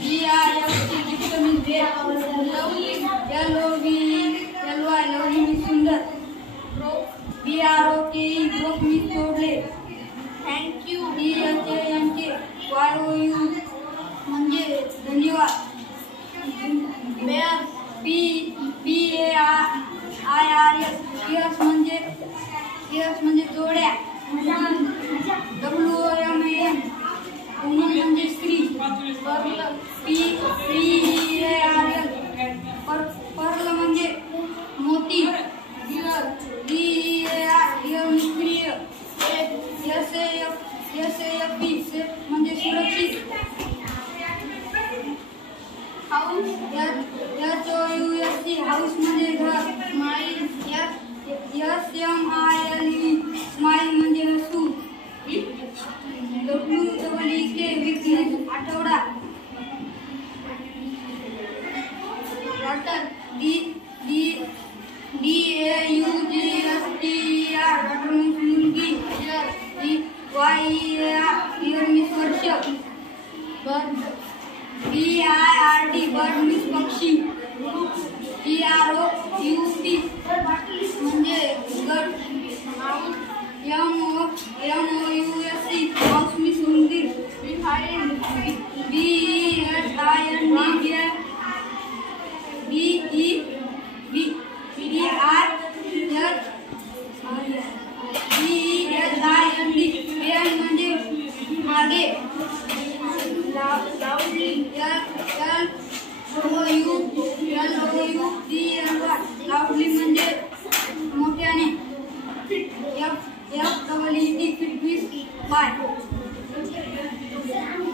BIFC gift means great. LOVE means सुंदर. BROKE broke means तोडले. Thank you. DHANK YOU म्हणजे धन्यवाद. PAIRS ears म्हणजे जोड्या. WOMAN woman म्हणजे स्त्री. पर्ल म्हणजे मोती. DEAR निष्क्रिय. SAFE म्हणजे सुरक्षित. हाऊस HOUSE हाऊस म्हणजे घर. स्माईल SMILE स्माईल म्हणजे हसू. WEEK वीकनेस आठवडा. डॉक्टर DAUGSTER डॉक्टर मीन्स मुलगी. YEAR इयर मीन्स वर्ष. BIRD बर्ड मीन्स पक्षी. GROUP म्हणजे गड. MOUSE माऊस मीन्स उंदीर. BESIND म्हणजे मागे. LOUDLY